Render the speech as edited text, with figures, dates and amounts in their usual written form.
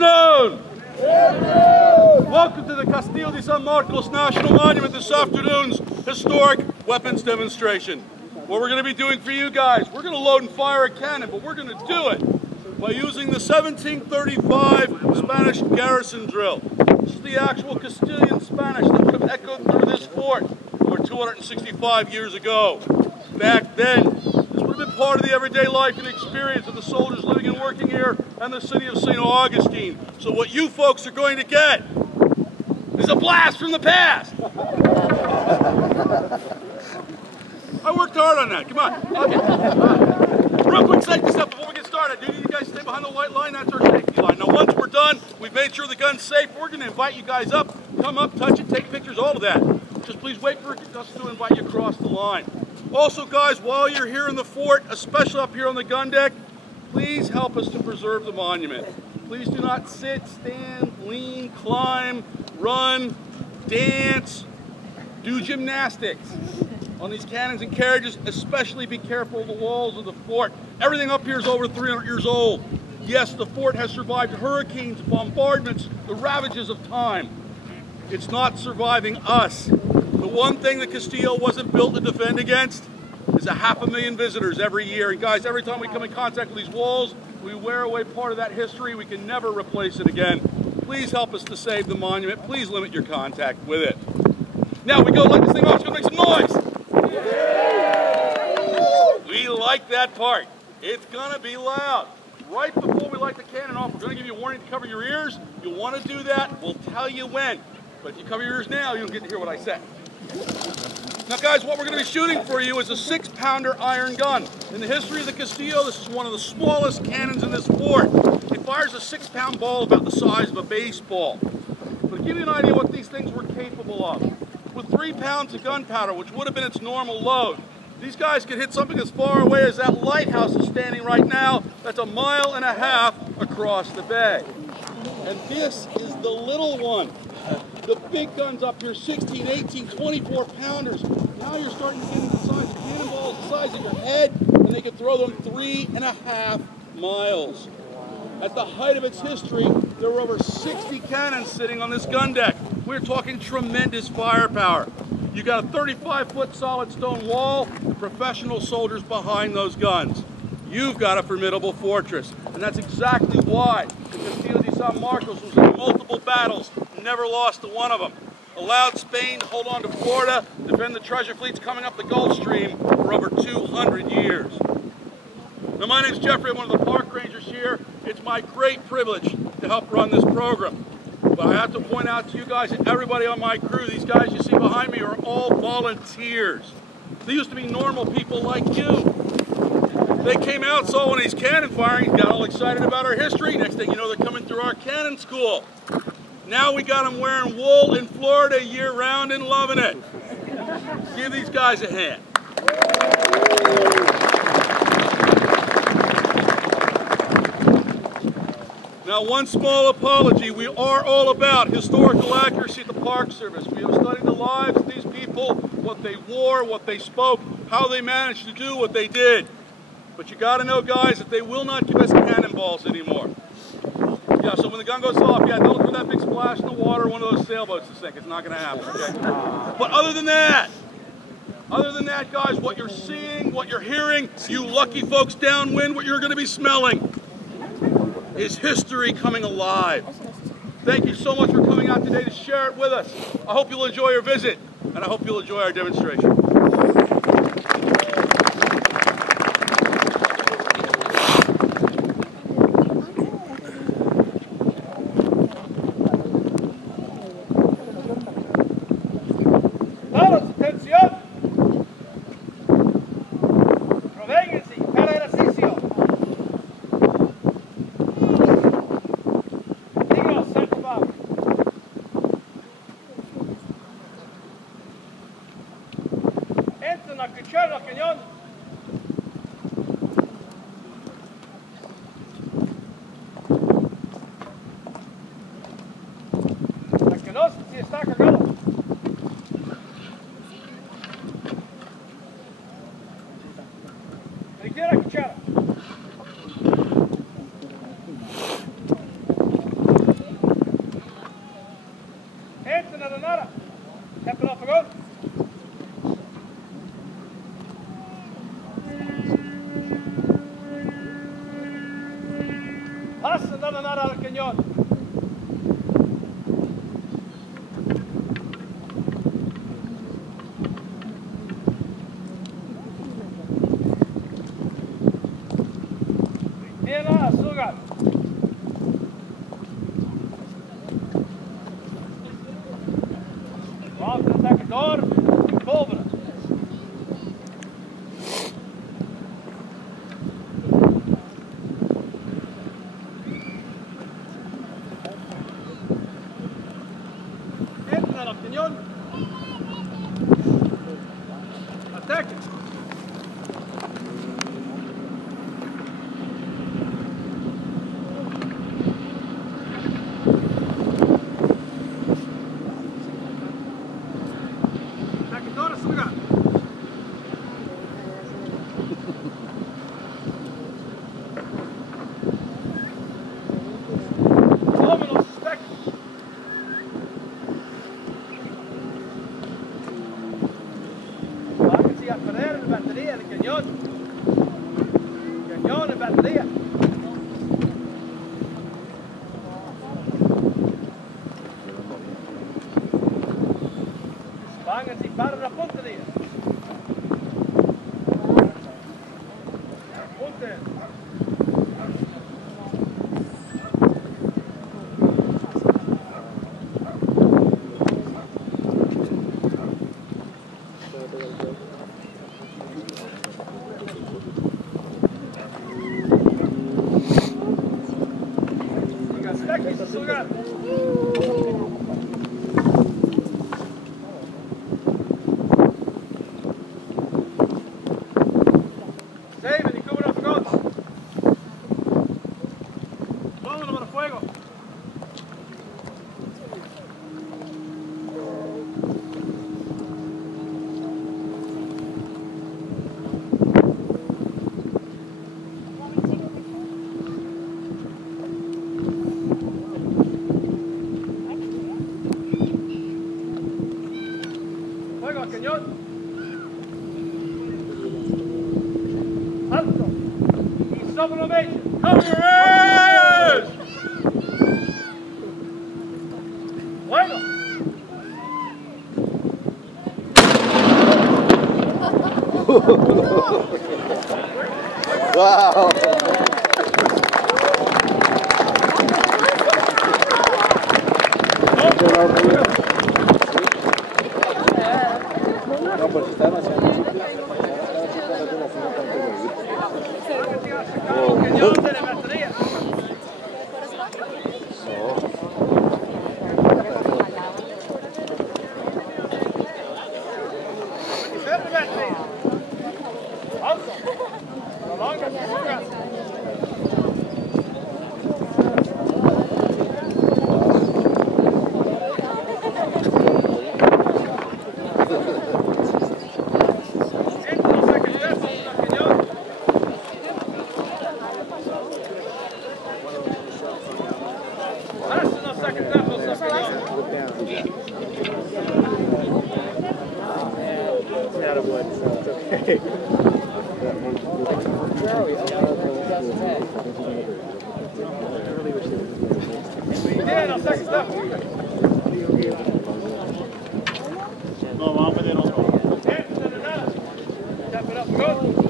afternoon! Welcome to the Castillo de San Marcos National Monument this afternoon's historic weapons demonstration. What we're going to be doing for you guys, we're going to load and fire a cannon, but we're going to do it by using the 1735 Spanish garrison drill. This is the actual Castilian Spanish that would have echoed through this fort over 265 years ago. Back then, this would have been part of the everyday life and experience of the soldiers living and working here and the city of St. Augustine. So what you folks are going to get is a blast from the past. I worked hard on that. Come on. Okay. Real quick safety stuff before we get started. I do need you guys to stay behind the white line. That's our safety line. Now, once we're done, we've made sure the gun's safe. We're going to invite you guys up. Come up, touch it, take pictures, all of that. Just please wait for us to invite you across the line. Also, guys, while you're here in the fort, especially up here on the gun deck, please help us to preserve the monument. Please do not sit, stand, lean, climb, run, dance, do gymnastics on these cannons and carriages. Especially be careful of the walls of the fort. Everything up here is over 300 years old. Yes, the fort has survived hurricanes, bombardments, the ravages of time. It's not surviving us. The one thing that Castillo wasn't built to defend against is 500,000 visitors every year. And guys, every time we come in contact with these walls, we wear away part of that history. We can never replace it again. Please help us to save the monument. Please limit your contact with it. Now we go light this thing off. It's going to make some noise. Yeah. We like that part. It's going to be loud. Right before we light the cannon off, we're going to give you a warning to cover your ears. You'll want to do that. We'll tell you when. But if you cover your ears now, you'll get to hear what I say. Now guys, what we're going to be shooting for you is a 6-pounder iron gun. In the history of the Castillo, this is one of the smallest cannons in this fort. It fires a 6-pound ball about the size of a baseball. But to give you an idea what these things were capable of, with 3 pounds of gunpowder, which would have been its normal load, these guys could hit something as far away as that lighthouse is standing right now. That's 1.5 miles across the bay. And this is the little one. The big guns up here, 16, 18, 24 pounders. Now you're starting to get into the size of cannonballs, the size of your head, and they can throw them 3.5 miles. At the height of its history, there were over 60 cannons sitting on this gun deck. We're talking tremendous firepower. You got a 35-foot solid stone wall, and professional soldiers behind those guns. You've got a formidable fortress, and that's exactly why the Castillo de San Marcos was in multiple battles, never lost to one of them. Allowed Spain to hold on to Florida, defend the treasure fleets coming up the Gulf Stream for over 200 years. Now, my name's Jeffrey. I'm one of the park rangers here. It's my great privilege to help run this program. But I have to point out to you guys and everybody on my crew, these guys you see behind me are all volunteers. They used to be normal people like you. They came out, saw one of these cannon firings, got all excited about our history. Next thing you know, they're coming through our cannon school. Now we got them wearing wool in Florida year-round and loving it. Give these guys a hand. Now, one small apology. We are all about historical accuracy at the Park Service. We have studied the lives of these people, what they wore, what they spoke, how they managed to do what they did. But you got to know, guys, that they will not give us cannonballs anymore. Yeah, so when the gun goes off, yeah, don't look for that big splash in the water, one of those sailboats to sink. It's not going to happen, okay? But other than that, guys, what you're seeing, what you're hearing, you lucky folks downwind, what you're going to be smelling is history coming alive. Thank you so much for coming out today to share it with us. I hope you'll enjoy your visit, and I hope you'll enjoy our demonstration. Entren a escuchar al cañón. La que no, si está cargado. La izquierda cuchara. Step it up again. Pass and then another al cañón. Tiena, azúcar. Vamos a atacador y pólvora. Entra al cañón. Ataque. Atacador, azúcar. Vámonos, stack. Váyanse a perder la batería del cañón. Cañón de batería. Váyanse para la puntería. Punte. Stack, azúcar. Steven, die komen er vooruit. Vamos naar fuego. Fuego al cañón. Alto. Y sobre la mecha. Cover your ears! Fuego. Wow. No, pues están haciendo Cañón de la batería. Ver de batería. Alto. Prolonga, azúcar. Entra los sacrificios del cañón. Pasen los sacrificios del cañón. It's out of wood, so it's okay. Tiene los sacrificios. No, vamos a pedir otro. Entra de nada. Step it up, good.